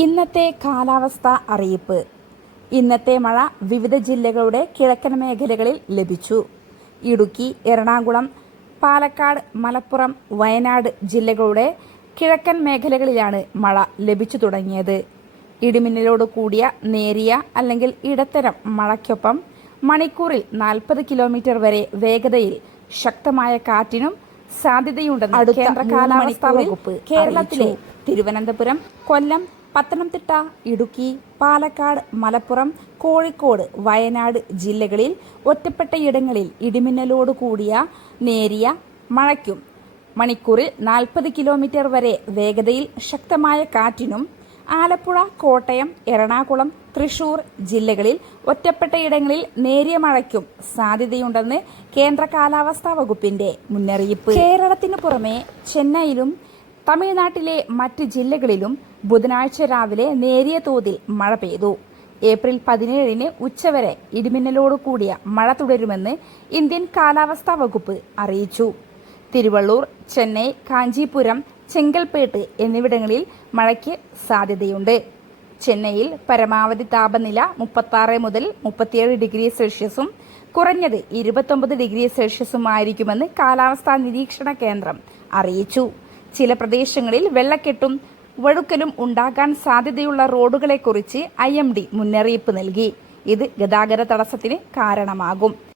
ഇന്നത്തെ കാലാവസ്ഥ അറിയിപ്പ്. ഇന്നത്തെ മഴ വിവിധ ജില്ലകളുടെ കിഴക്കൻ മേഖലകളിൽ ലഭിച്ചു. ഇടുക്കി എറണാകുളം പാലക്കാട് മലപ്പുറം വയനാട് ജില്ലകളുടെ കിഴക്കൻ മേഖലകളിലാണ് മഴ ലഭിച്ചു തുടങ്ങിയത്. ഇടിമിന്നലോട് കൂടിയ നേരിയ അല്ലെങ്കിൽ ഇടത്തരം മഴയ്ക്കൊപ്പം മണിക്കൂറിൽ നാൽപ്പത് കിലോമീറ്റർ വരെ വേഗതയിൽ ശക്തമായ കാറ്റിനും സാധ്യതയുണ്ടെന്ന് കേന്ദ്ര കാലാവസ്ഥാ വകുപ്പ് കേരളത്തിലെ തിരുവനന്തപുരം കൊല്ലം പത്തനംതിട്ട ഇടുക്കി പാലക്കാട് മലപ്പുറം കോഴിക്കോട് വയനാട് ജില്ലകളിൽ ഒറ്റപ്പെട്ടയിടങ്ങളിൽ ഇടിമിന്നലോട് കൂടിയ നേരിയ മഴയ്ക്കും. മണിക്കൂറിൽ നാൽപ്പത് കിലോമീറ്റർ വരെ വേഗതയിൽ ശക്തമായ കാറ്റിനും ആലപ്പുഴ കോട്ടയം എറണാകുളം തൃശൂർ ജില്ലകളിൽ ഒറ്റപ്പെട്ടയിടങ്ങളിൽ നേരിയ മഴയ്ക്കും സാധ്യതയുണ്ടെന്ന് കേന്ദ്ര കാലാവസ്ഥാ വകുപ്പിന്റെ മുന്നറിയിപ്പ്. കേരളത്തിനു പുറമെ ചെന്നൈയിലും തമിഴ്നാട്ടിലെ മറ്റ് ജില്ലകളിലും ബുധനാഴ്ച രാവിലെ നേരിയ തോതിൽ മഴ പെയ്തു. ഏപ്രിൽ പതിനേഴിന് ഉച്ചവരെ ഇടിമിന്നലോട് കൂടിയ മഴ തുടരുമെന്ന് ഇന്ത്യൻ കാലാവസ്ഥാ വകുപ്പ് അറിയിച്ചു. തിരുവള്ളൂർ ചെന്നൈ കാഞ്ചീപുരം ചെങ്കൽപ്പേട്ട് എന്നിവിടങ്ങളിൽ മഴയ്ക്ക് സാധ്യതയുണ്ട്. ചെന്നൈയിൽ പരമാവധി താപനില മുപ്പത്തി മുതൽ മുപ്പത്തിയേഴ് ഡിഗ്രി സെൽഷ്യസും കുറഞ്ഞത് ഇരുപത്തൊമ്പത് ഡിഗ്രി സെൽഷ്യസും ആയിരിക്കുമെന്ന് കാലാവസ്ഥാ നിരീക്ഷണ കേന്ദ്രം അറിയിച്ചു. ചില പ്രദേശങ്ങളിൽ വെള്ളക്കെട്ടും വഴുക്കലും ഉണ്ടാകാൻ സാധ്യതയുള്ള റോഡുകളെക്കുറിച്ച് ഐ എം ഡി മുന്നറിയിപ്പ് നൽകി. ഇത് ഗതാഗത തടസ്സത്തിന് കാരണമാകും.